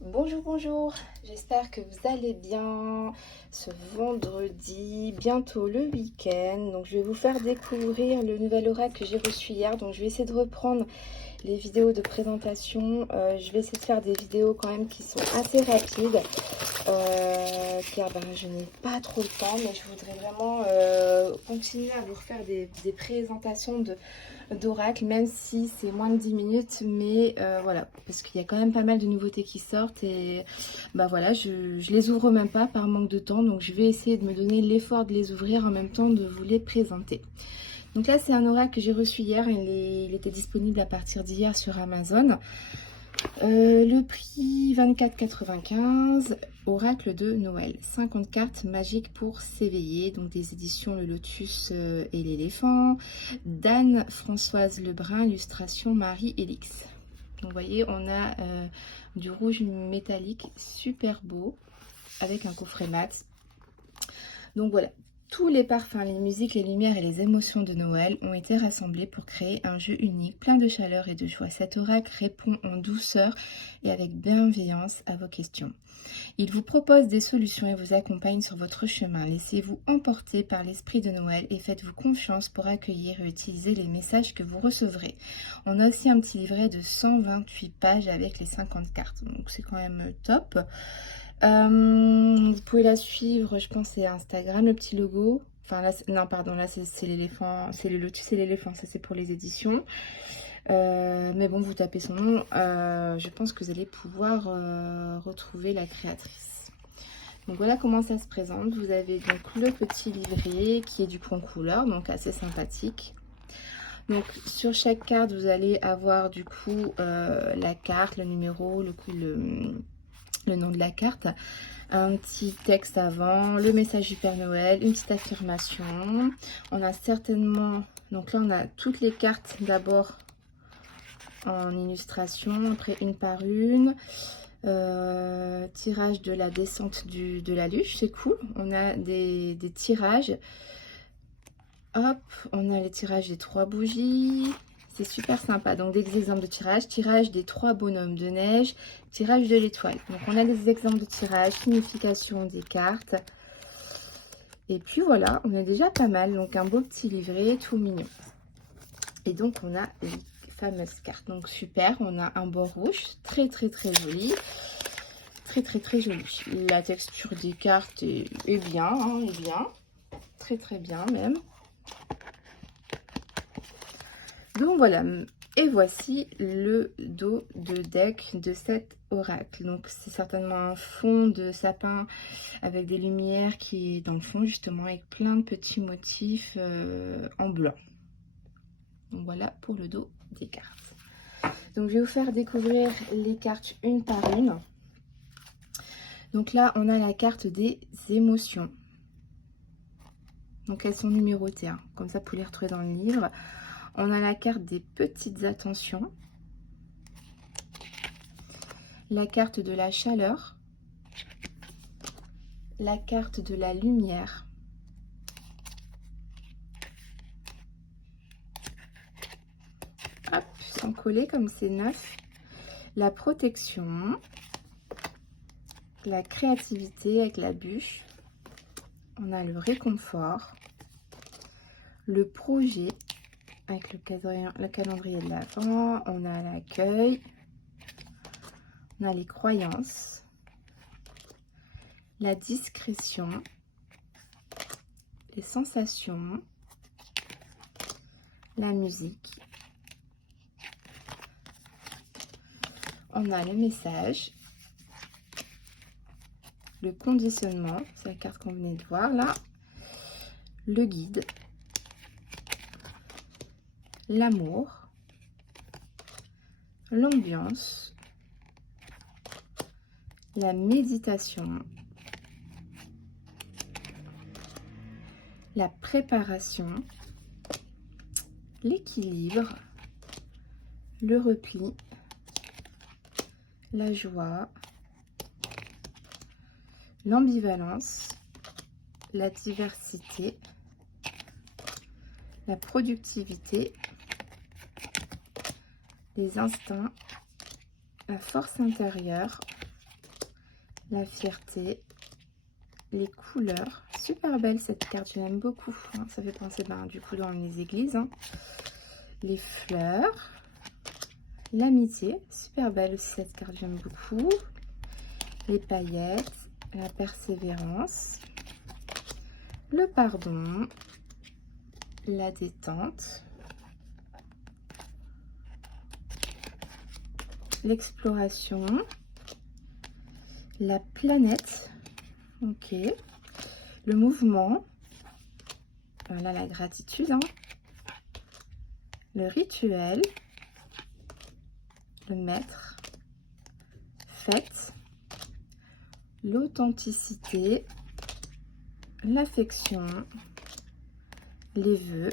Bonjour, bonjour, j'espère que vous allez bien ce vendredi, bientôt le week-end. Donc je vais vous faire découvrir le nouvel oracle que j'ai reçu hier. Donc je vais essayer de reprendre les vidéos de présentation. Je vais essayer de faire des vidéos quand même qui sont assez rapides. Car je n'ai pas trop le temps, mais je voudrais vraiment continuer à vous refaire des présentations d'oracle, même si c'est moins de 10 minutes, mais voilà, parce qu'il y a quand même pas mal de nouveautés qui sortent et voilà, je les ouvre même pas par manque de temps, donc je vais essayer de me donner l'effort de les ouvrir en même temps de vous les présenter. Donc là, c'est un oracle que j'ai reçu hier, il était disponible à partir d'hier sur Amazon. Le prix 24,95, oracle de Noël, 50 cartes magiques pour s'éveiller, donc des éditions Le Lotus et l'éléphant, d'Anne-Françoise Lebrun, illustration Marie-Élix. Donc vous voyez, on a du rouge métallique super beau avec un coffret mat. Donc voilà, tous les parfums, les musiques, les lumières et les émotions de Noël ont été rassemblés pour créer un jeu unique, plein de chaleur et de joie. Cet oracle répond en douceur et avec bienveillance à vos questions. Il vous propose des solutions et vous accompagne sur votre chemin. Laissez-vous emporter par l'esprit de Noël et faites-vous confiance pour accueillir et utiliser les messages que vous recevrez. On a aussi un petit livret de 128 pages avec les 50 cartes, donc c'est quand même top. Vous pouvez la suivre, je pense c'est Instagram, le petit logo. Enfin là, non pardon, là c'est l'éléphant, c'est le lotus et l'éléphant, ça c'est pour les éditions. Mais bon, vous tapez son nom, je pense que vous allez pouvoir retrouver la créatrice. Donc voilà comment ça se présente. Vous avez donc le petit livret qui est du coup en couleur, donc assez sympathique. Donc sur chaque carte, vous allez avoir du coup la carte, le numéro, le nom de la carte, un petit texte avant, le message du Père Noël, une petite affirmation. On a certainement, donc là on a toutes les cartes d'abord en illustration, après une par une. Tirage de la descente de la luge, c'est cool. On a des tirages. Hop, on a les tirages des 3 bougies. C'est super sympa. Donc des exemples de tirage. Tirage des 3 bonhommes de neige. Tirage de l'étoile. Donc on a des exemples de tirage, signification des cartes. Et puis voilà, on a déjà pas mal. Donc un beau petit livret, tout mignon. Et donc on a les fameuses cartes. Donc super, on a un bord rouge, très joli. Très joli. La texture des cartes est bien, hein, est bien. Très bien même. Donc voilà, et voici le dos de deck de cet oracle. Donc c'est certainement un fond de sapin avec des lumières qui est dans le fond justement avec plein de petits motifs en blanc. Donc voilà pour le dos des cartes. Donc je vais vous faire découvrir les cartes une par une. Donc là on a la carte des émotions. Donc elles sont numérotées, hein. Comme ça vous pouvez les retrouver dans le livre. On a la carte des petites attentions, la carte de la chaleur, la carte de la lumière, hop, sans coller comme c'est neuf, la protection, la créativité avec la bûche, on a le réconfort, le projet avec le calendrier de l'Avent, on a l'accueil, on a les croyances, la discrétion, les sensations, la musique, on a le message, le conditionnement, c'est la carte qu'on venait de voir là, le guide, l'amour, l'ambiance, la méditation, la préparation, l'équilibre, le repli, la joie, l'ambivalence, la diversité, la productivité, les instincts, la force intérieure, la fierté, les couleurs. Super belle cette carte, je l'aime beaucoup. Hein. Ça fait penser du coup dans les églises. Hein. Les fleurs, l'amitié, super belle aussi cette carte, j'aime beaucoup. Les paillettes, la persévérance, le pardon, la détente, l'exploration, la planète, ok, le mouvement, voilà la gratitude, hein. Le rituel, le maître, fête, l'authenticité, l'affection, les vœux,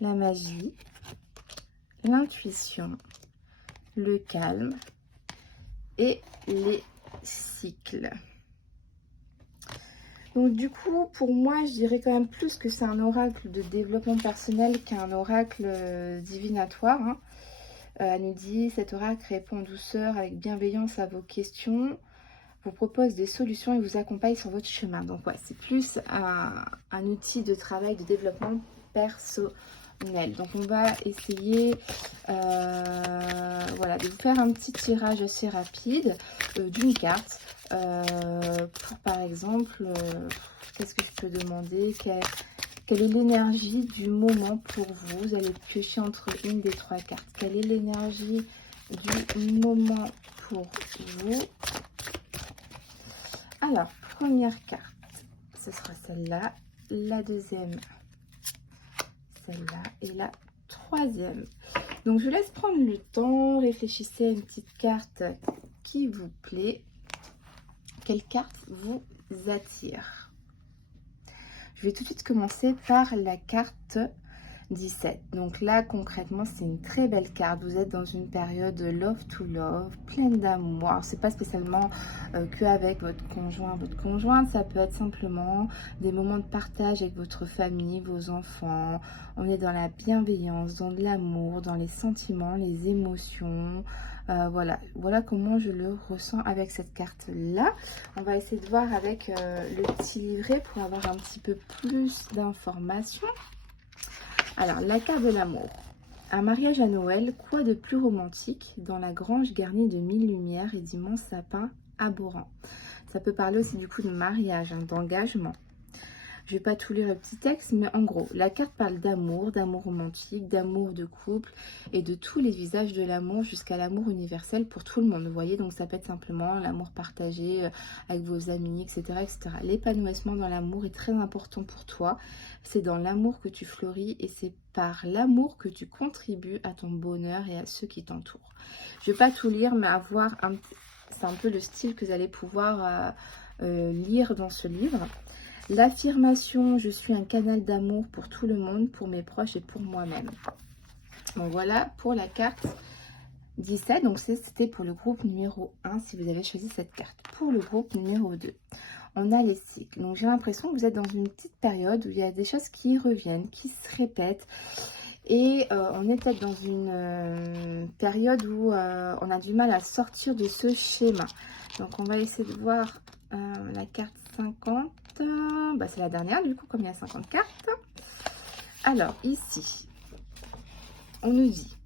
la magie, l'intuition, le calme et les cycles. Donc du coup, pour moi, je dirais quand même plus que c'est un oracle de développement personnel qu'un oracle divinatoire. Hein. Elle nous dit, cet oracle répond en douceur avec bienveillance à vos questions, vous propose des solutions et vous accompagne sur votre chemin. Donc ouais, c'est plus un outil de travail de développement personnel. Donc on va essayer voilà, de vous faire un petit tirage assez rapide d'une carte. Pour par exemple, qu'est-ce que je peux demander? Quelle est l'énergie du moment pour vous? Vous allez piocher entre une des trois cartes. Quelle est l'énergie du moment pour vous? Alors, première carte, ce sera celle-là. La deuxième, celle-là. Et la troisième. Donc, je laisse prendre le temps. Réfléchissez à une petite carte qui vous plaît. Quelle carte vous attire? Je vais tout de suite commencer par la carte 17. Donc là, concrètement, c'est une très belle carte. Vous êtes dans une période love to love, pleine d'amour. Alors, c'est pas spécialement qu'avec votre conjoint, votre conjointe. Ça peut être simplement des moments de partage avec votre famille, vos enfants. On est dans la bienveillance, dans de l'amour, dans les sentiments, les émotions. Voilà comment je le ressens avec cette carte-là. On va essayer de voir avec le petit livret pour avoir un petit peu plus d'informations. Alors, la carte de l'amour. Un mariage à Noël, quoi de plus romantique dans la grange garnie de 1000 lumières et d'immenses sapins arborants. Ça peut parler aussi du coup de mariage, hein, d'engagement. Je ne vais pas tout lire le petit texte, mais en gros, la carte parle d'amour, d'amour romantique, d'amour de couple et de tous les visages de l'amour jusqu'à l'amour universel pour tout le monde. Vous voyez, donc ça peut être simplement l'amour partagé avec vos amis, etc. etc. L'épanouissement dans l'amour est très important pour toi. C'est dans l'amour que tu fleuris et c'est par l'amour que tu contribues à ton bonheur et à ceux qui t'entourent. Je ne vais pas tout lire, mais c'est un peu le style que vous allez pouvoir lire dans ce livre. L'affirmation, je suis un canal d'amour pour tout le monde, pour mes proches et pour moi-même. Donc voilà pour la carte 17. Donc c'était pour le groupe numéro 1 si vous avez choisi cette carte. Pour le groupe numéro 2, on a les cycles. Donc j'ai l'impression que vous êtes dans une petite période où il y a des choses qui reviennent, qui se répètent. Et on est peut-être dans une période où on a du mal à sortir de ce schéma. Donc on va essayer de voir la carte 50. Bah, c'est la dernière du coup comme il y a 50 cartes. Alors ici, on nous dit,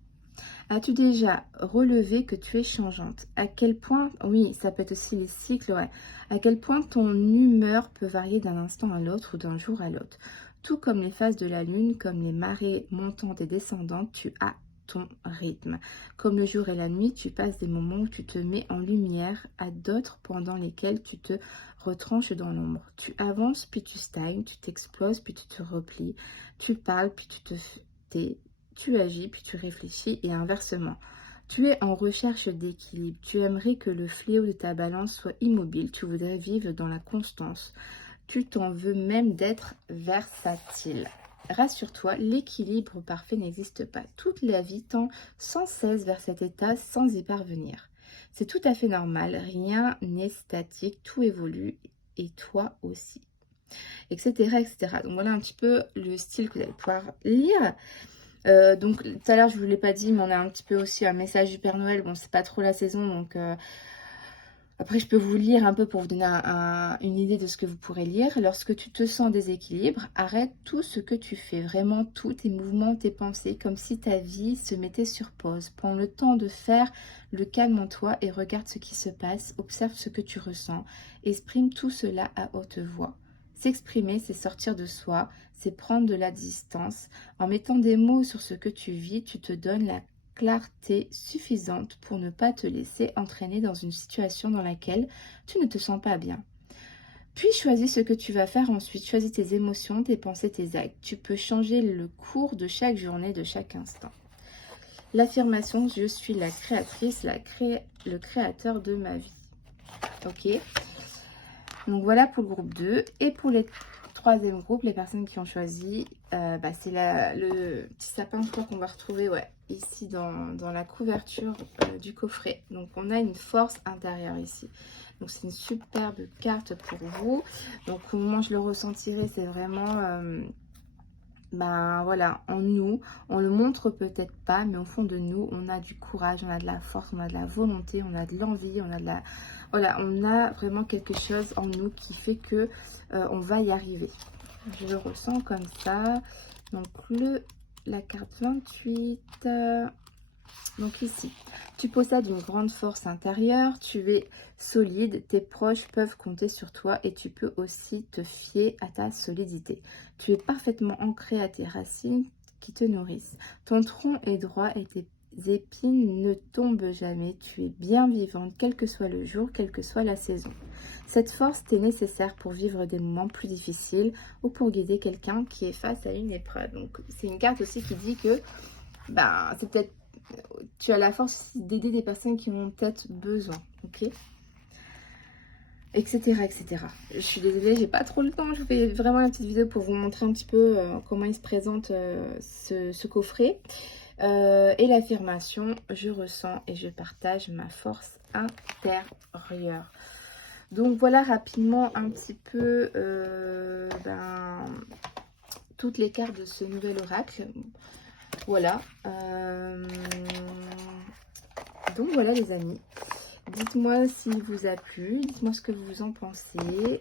as-tu déjà relevé que tu es changeante? À quel point, oui, ça peut être aussi les cycles, ouais. À quel point ton humeur peut varier d'un instant à l'autre ou d'un jour à l'autre. Tout comme les phases de la lune, comme les marées montantes et descendantes, tu as ton rythme. Comme le jour et la nuit, tu passes des moments où tu te mets en lumière, à d'autres pendant lesquels tu te retranches dans l'ombre. Tu avances, puis tu stagnes, tu t'exploses, puis tu te replies, tu parles, puis tu te tais, tu agis, puis tu réfléchis, et inversement. Tu es en recherche d'équilibre. Tu aimerais que le fléau de ta balance soit immobile. Tu voudrais vivre dans la constance. Tu t'en veux même d'être versatile. Rassure-toi, l'équilibre parfait n'existe pas. Toute la vie tend sans cesse vers cet état sans y parvenir. C'est tout à fait normal, rien n'est statique, tout évolue et toi aussi, etc., etc. Donc voilà un petit peu le style que vous allez pouvoir lire. Donc tout à l'heure, je vous l'ai pas dit, mais on a un petit peu aussi un message du Père Noël. Bon, c'est pas trop la saison, donc après, je peux vous lire un peu pour vous donner une idée de ce que vous pourrez lire. Lorsque tu te sens en déséquilibre, arrête tout ce que tu fais, vraiment tous tes mouvements, tes pensées, comme si ta vie se mettait sur pause. Prends le temps de faire le calme en toi et regarde ce qui se passe, observe ce que tu ressens, exprime tout cela à haute voix. S'exprimer, c'est sortir de soi, c'est prendre de la distance. En mettant des mots sur ce que tu vis, tu te donnes la clarté suffisante pour ne pas te laisser entraîner dans une situation dans laquelle tu ne te sens pas bien. Puis choisis ce que tu vas faire ensuite, choisis tes émotions, tes pensées, tes actes. Tu peux changer le cours de chaque journée, de chaque instant. L'affirmation, je suis la créatrice, le créateur de ma vie. Ok. Donc voilà pour le groupe 2. Et pour les troisième groupe, les personnes qui ont choisi, c'est le petit sapin, je crois qu'on va retrouver ici dans la couverture du coffret. Donc on a une force intérieure ici. Donc c'est une superbe carte pour vous. Donc au moment où je le ressentirai, c'est vraiment... voilà, en nous, on le montre peut-être pas, mais au fond de nous, on a du courage, on a de la force, on a de la volonté, on a de l'envie, on a de la... Voilà, on a vraiment quelque chose en nous qui fait que on va y arriver. Je le ressens comme ça. Donc la carte 28... donc ici, tu possèdes une grande force intérieure, tu es solide, tes proches peuvent compter sur toi et tu peux aussi te fier à ta solidité. Tu es parfaitement ancré à tes racines qui te nourrissent. Ton tronc est droit et tes épines ne tombent jamais. Tu es bien vivante, quel que soit le jour, quelle que soit la saison. Cette force t'est nécessaire pour vivre des moments plus difficiles ou pour guider quelqu'un qui est face à une épreuve. Donc c'est une carte aussi qui dit que c'est peut-être tu as la force d'aider des personnes qui ont peut-être besoin, ok, etc., etc. Je suis désolée, j'ai pas trop le temps. Je vous fais vraiment une petite vidéo pour vous montrer un petit peu comment il se présente ce coffret. Et l'affirmation, je ressens et je partage ma force intérieure. Donc voilà rapidement un petit peu toutes les cartes de ce nouvel oracle. Voilà. Donc voilà les amis. Dites-moi s'il vous a plu. Dites-moi ce que vous en pensez.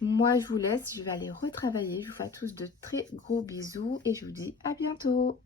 Moi je vous laisse. Je vais aller retravailler. Je vous fais à tous de très gros bisous. Et je vous dis à bientôt.